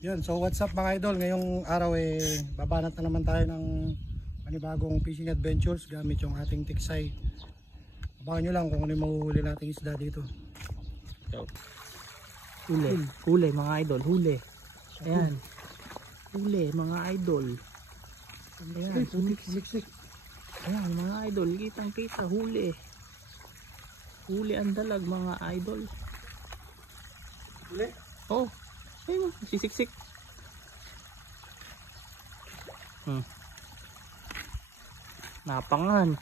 Yun, so what's up mga idol? Ngayong araw babanat na naman tayo ng panibagong fishing adventures gamit yung ating tiksay. Abangan nyo lang kung ano yung mahuhuli nating isda dito. Huli mga idol, huli. Ayan. Huli mga idol. Ayan, pumiksik. Ayan mga idol, kitang kita, huli. Huli ang dalag mga idol. Huli? Oh, ayun, sisiksik. Napangan.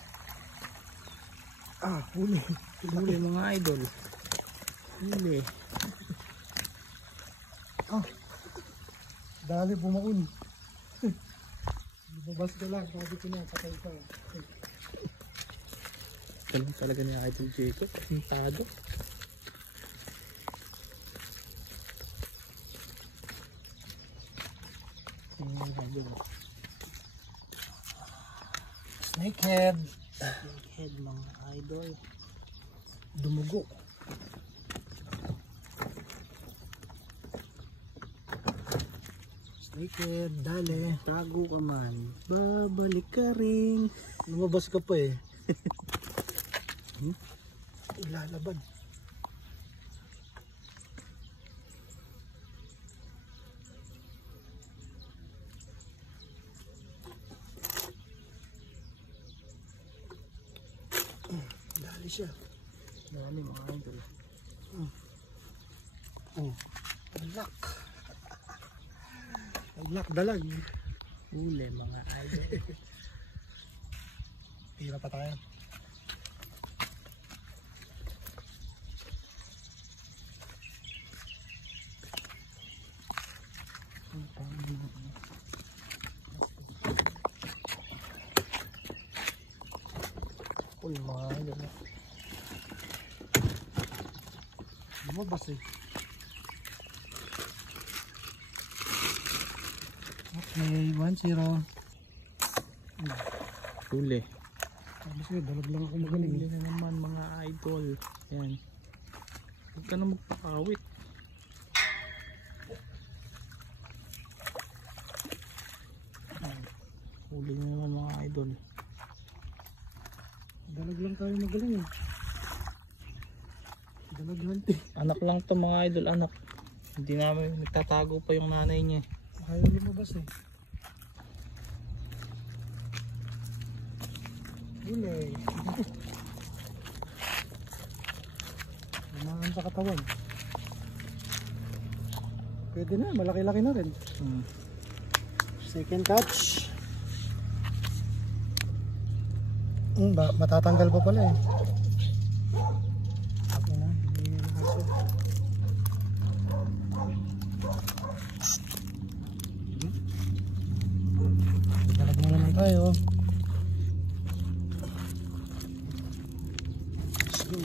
Huli. Huli mga idol. Huli. Dali bumaon. Lumabas ka lang, sabi ko na, patay ka. Galing talaga ni Idol Jacob, pintado. Snakehead. Snakehead mga idol. Dumugo. Snakehead, dali. Tago ka man, babalik ka rin. Lumabas ka pa eh. Ilalaban. Dali siya. Dali mga idol. Alak. Alak dalag. Huli mga idol. Tira pa tayo. Uy mga idol. Lumabas eh. Okay, 1-0. Huli. Sabi sa'yo, dalag lang ako magaling. Huli na naman mga idol. Yan. Huwag ka na magpakawit. Huli na naman mga idol. Dalag lang tayo magaling eh. Dalag hunting. Anak lang to mga idol, anak. Hindi namin nagtatago pa yung nanay niya. Ayaw lumabas eh. Huli. Lumahan sa katawan. Pwede na, malaki-laki na rin. Second catch. Matatanggal pa pala eh. Okay na, hindi na kaso. Dalag na naman tayo. Let's go.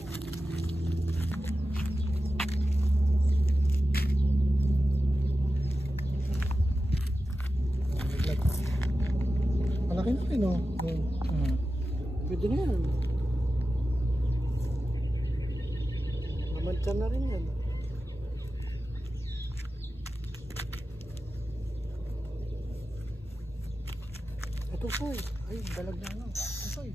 Malaki na rin oh. Pwede na yan. Namantsa na rin yan. Ito soy. Ay, dalag na ano. Ito soy.